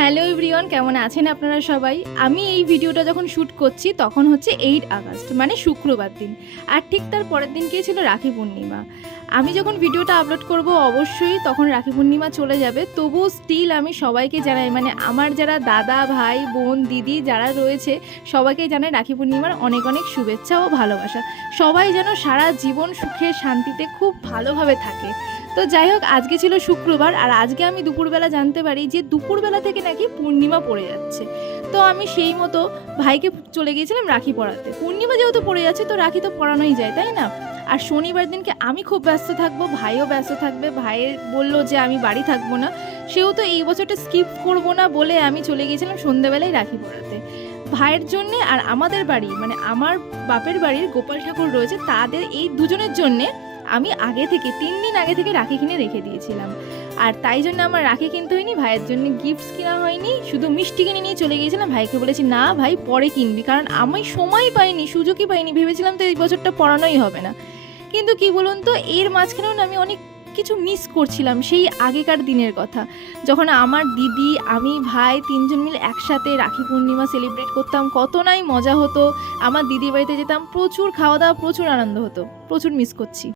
Hello everyone, কেমন আছেন আপনারা সবাই? আমি এই ভিডিওটা যখন শ্যুট করছি তখন হচ্ছে 8 আগস্ট, মানে শুক্রবার দিন। আর ঠিক তার পরের দিন ছিল রাখি পূর্ণিমা। আমি যখন ভিডিওটা আপলোড করব অবশ্যই তখন রাখি পূর্ণিমা চলে যাবে। তবুও স্টিল আমি সবাইকে জানাই, মানে আমার যারা দাদা, ভাই, বোন, দিদি যারা রয়েছে সবাইকে জানাই রাখি পূর্ণিমার অনেক অনেক শুভেচ্ছা ও ভালোবাসা। সবাই যেন সারা জীবন সুখে শান্তিতে খুব ভালোভাবে থাকে। তো যাই হোক, আজকে ছিল শুক্রবার, আর আজকে আমি দুপুরবেলা জানতে পারি যে দুপুরবেলা থেকে নাকি পূর্ণিমা পড়ে যাচ্ছে। তো আমি সেই মতো ভাইকে চলে গিয়েছিলাম রাখি পরাতে। পূর্ণিমা যেহেতু পড়ে যাচ্ছে তো রাখি তো পরানোই যায়, তাই না? আর শনিবার দিনকে আমি খুব ব্যস্ত থাকবো, ভাইও ব্যস্ত থাকবে। ভাইয়ের বললো যে আমি বাড়ি থাকবো না, সেহেতু এই বছরটা স্কিপ করবো না বলে আমি চলে গিয়েছিলাম সন্ধ্যাবেলায় রাখি পরাতে ভাইয়ের জন্যে। আর আমাদের বাড়ি, মানে আমার বাপের বাড়ির গোপাল ঠাকুর রয়েছে, তাদের এই দুজনের জন্যে আমি আগে থেকে 3 দিন আগে থেকে রাখি কিনে রেখে দিয়েছিলাম। আর তাই জন্য আমার রাখি কিনতে হয়নি, ভাইয়ের জন্য গিফটস কেনা হয়নি, শুধু মিষ্টি কিনে নিয়ে চলে গিয়েছিলাম। ভাইকে বলেছি না ভাই, পরে কিনবি, কারণ আমি সময় পাইনি, সুযোগই পাইনি। ভেবেছিলাম তো এই বছরটা পড়ানোই হবে না, কিন্তু কি বলুন তো, এর মাঝখানেও না আমি অনেক কিছু মিস করছিলাম সেই আগেকার দিনের কথা, যখন আমার দিদি, আমি, ভাই তিনজন মিলে একসাথে রাখি পূর্ণিমা সেলিব্রেট করতাম। কত নাই মজা হতো। আমার দিদির বাড়িতে যেতাম, প্রচুর খাওয়া দাওয়া, প্রচুর আনন্দ হতো। প্রচুর মিস করছি।